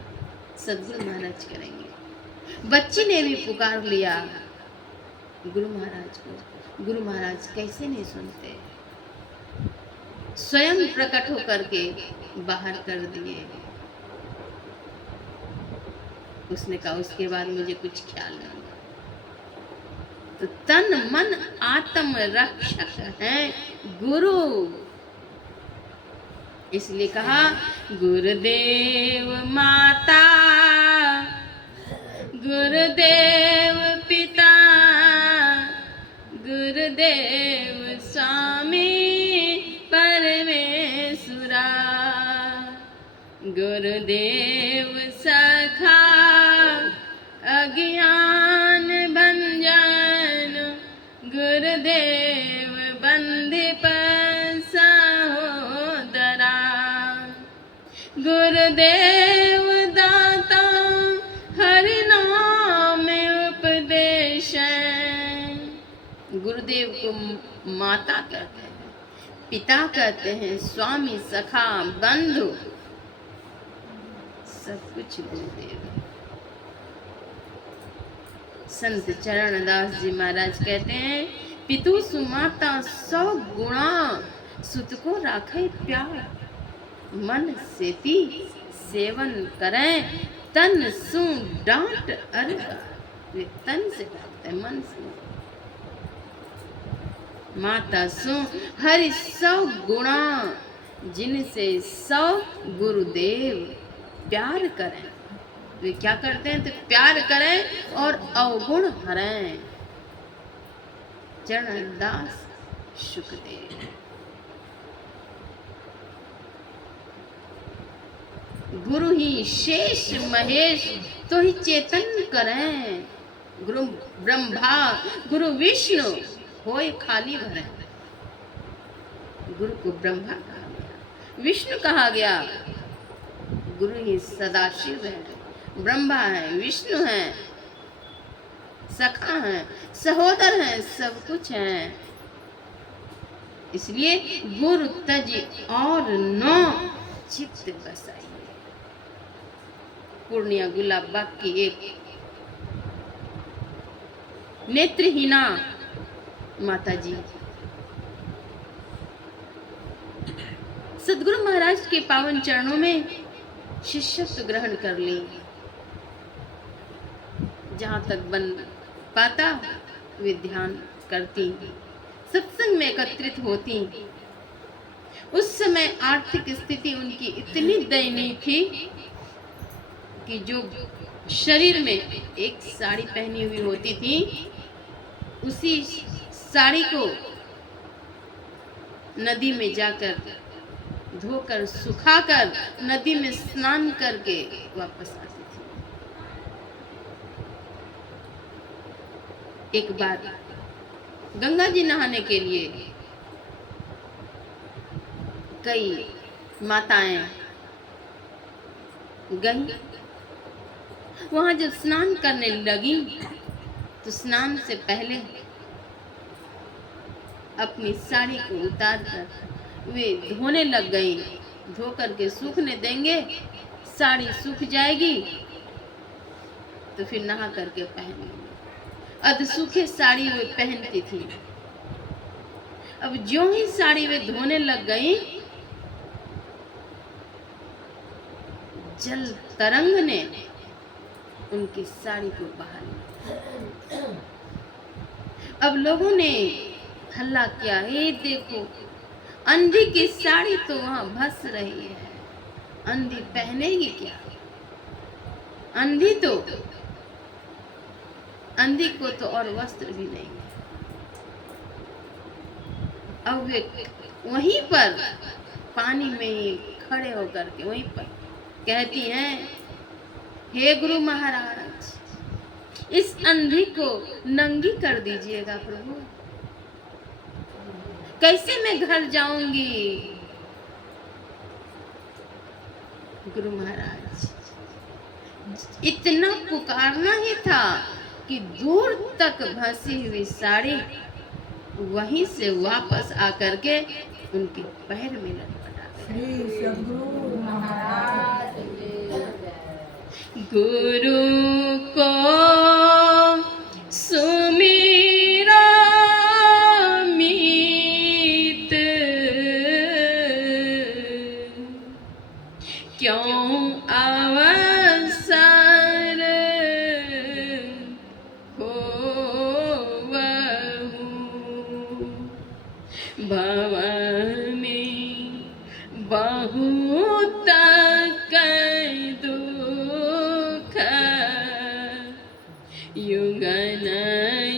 सद्गुरु महाराज करेंगे। बच्ची ने भी पुकार लिया गुरु महाराज को। गुरु महाराज कैसे नहीं सुनते, स्वयं प्रकट होकर के बाहर कर दिए। उसने कहा, उसके बाद मुझे कुछ ख्याल नहीं। तो तन मन आत्म रक्षक है गुरु, इसलिए कहा गुरुदेव माता, गुरुदेव पिता, गुरुदेव स्वामी परमेश्वरा, गुरुदेव सखा अज्ञान भंजन, गुरुदेव बंदीप सहोदरा, गुरुदेव दाता हरि नाम उपदेश। गुरुदेव को माता कहते हैं, पिता कहते हैं, स्वामी सखा बंधु, सब कुछ गुरुदेव। संत चरणदास जी महाराज कहते हैं, पितु सुमाता 100 गुणा, सुत को राखे प्यार, मन सेती सेवन करें, तन सु डांट अर्घा। वे तन से डांटते, मन से। माता सु हरि 100 गुणा, जिनसे 100 गुरुदेव प्यार करें। वे क्या करते हैं, तो प्यार करें और अवगुण हरें। चरणदास शुकदेव। गुरु ही शेष महेश तो ही चेतन करें, गुरु ब्रह्मा गुरु विष्णु होए खाली भरे। गुरु को ब्रह्मा कहा गया, विष्णु कहा गया। गुरु ही सदाशिव है, ब्रह्मा है, विष्णु है, सखा है, सहोदर है, सब कुछ है। इसलिए गुरु तज और नो चित्त बसाइए। पूर्णिया गुलाब बाग की एक नेत्रहीना माता जी सद्गुरु महाराज के पावन चरणों में शिष्यत्व ग्रहण कर ली। जहाँ तक बन पाता वे ध्यान करती, सत्संग में एकत्रित होती। उस समय आर्थिक स्थिति उनकी इतनी दयनीय थी कि जो शरीर में एक साड़ी पहनी हुई होती थी, उसी साड़ी को नदी में जाकर धोकर सुखाकर नदी में स्नान करके वापस आती थी। एक बार गंगा जी नहाने के लिए कई माताएं गई। वहां जब स्नान करने लगी तो स्नान से पहले अपनी साड़ी को उतार कर वे धोने लग गई। धो करके सूखने देंगे, साड़ी सूख जाएगी, तो फिर नहा करके पहन ली। अध सूखे साड़ी वे पहनती थी। अब जो ही साड़ी वे धोने लग गई, जल तरंग ने उनकी साड़ी को बहा लिया। अब लोगों ने हल्ला किया, हे देखो अंधी की साड़ी तो वहां भस रही है, अंधी पहनेगी क्या? अंधी को तो और वस्त्र भी नहीं है। अब वे वहीं पर पानी में ही खड़े होकर के वहीं पर कहती हैं, हे गुरु महाराज, इस अंधी को नंगी कर दीजिएगा प्रभु, कैसे मैं घर जाऊंगी? गुरु महाराज, इतना पुकारना ही था कि दूर तक भसी हुई साड़ी वहीं से वापस आकर के उनके पैर में लटपटा गई। गुरु को सुमिरो मीत, क्यों अवसर भव में बहुत दुख, युगन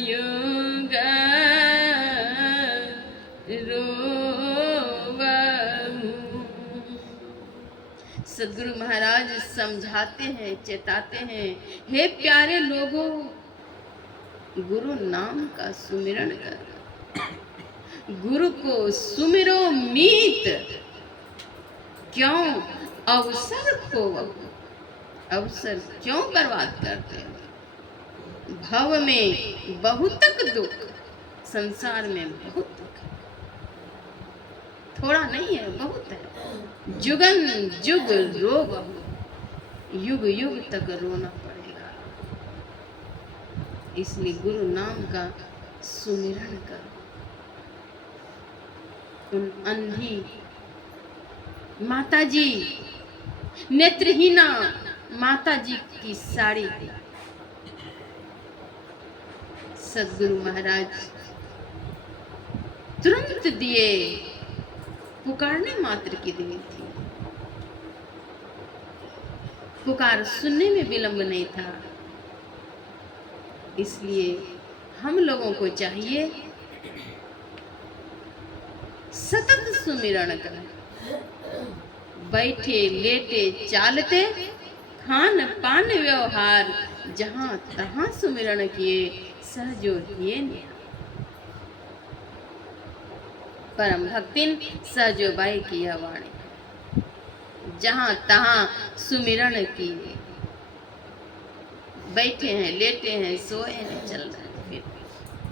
युग रोवहु। सदगुरु महाराज समझाते हैं, चेताते हैं, हे प्यारे लोगों, गुरु नाम का सुमिरन कर, गुरु को सुमिरो मीत, क्यों अवसर खोवहु, अवसर क्यों बर्बाद करते हो? भव में बहुतक दुख, संसार में बहुत दुख है, थोड़ा नहीं है, बहुत है। जुगन जुग रोवहु, युग युग तक रोना पड़ेगा। इसलिए गुरु नाम का सुमिरन करो। उन अंधी माताजी, नेत्रहीना माताजी की साड़ी सदगुरु महाराज तुरंत दिए, पुकारने मात्र की देरी थी, पुकार सुनने में विलंब नहीं था। इसलिए हम लोगों को चाहिए सतत सुमिरन करें, बैठे लेटे चालते खान पान व्यवहार, जहां तहां सुमिरन किए, सहजो किए ने। परम भक्तिन सहजोबाई की यह वाणी, जहां तहां सुमिरन किए, बैठे हैं, लेटे हैं, सोए हैं, चल रहे हैं, फिर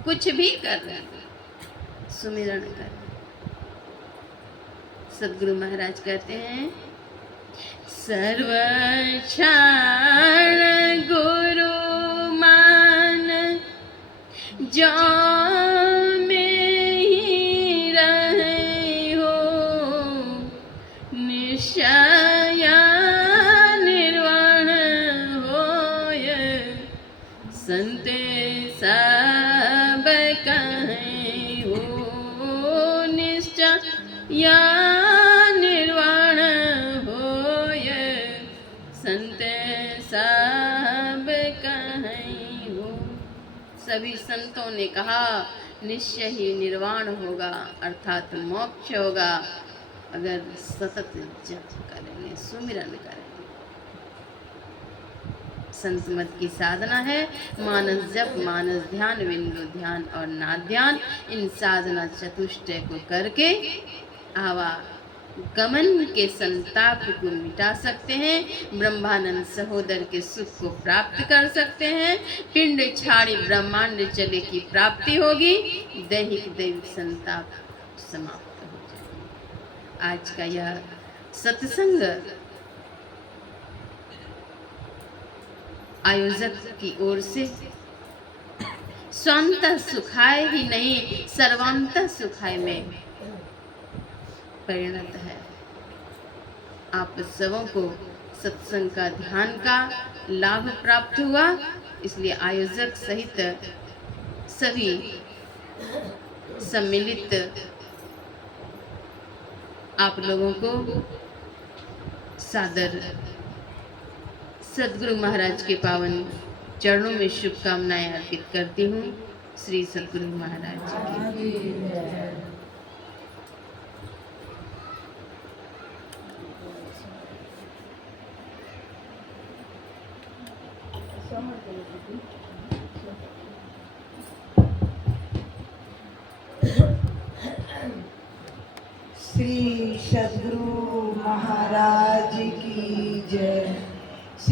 कुछ भी कर रहे हैं, सुमिरन कर रहे। सदगुरु महाराज कहते हैं, सर्व क्षण गुरु मान जो में ही रहे हो, निश्चय निर्वाण होय, संते सब कहें हो, निश्चय निर्वाण होय, संत सब कहें हो। सभी संतों ने कहा निश्चय ही निर्वाण होगा, अर्थात मोक्ष होगा, अगर सतत जप करेंगे, सुमिरन करेंगे। संत मत की साधना है मानस जप, मानस ध्यान, बिंदु ध्यान और नाद ध्यान। इन साधना चतुष्टय को करके आवागमन के संताप को मिटा सकते हैं, ब्रह्मानंद सहोदर के सुख को प्राप्त कर सकते हैं, पिंड छाड़ी ब्रह्मांड चले की प्राप्ति होगी, दैहिक दैविक संताप समाप्त हो जाएगा। आज का यह सत्संग आयोजक की ओर से स्वांत सुखाय ही नहीं सर्वांत सुखाय में परिणत है। आप सबों को सत्संग का ध्यान का लाभ प्राप्त हुआ, इसलिए आयोजक सहित सभी सम्मिलित आप लोगों को सादर सद्गुरु महाराज के पावन चरणों में शुभकामनाएं अर्पित करती हूँ। श्री सद्गुरु महाराज जी की। श्री सद्गुरु महाराज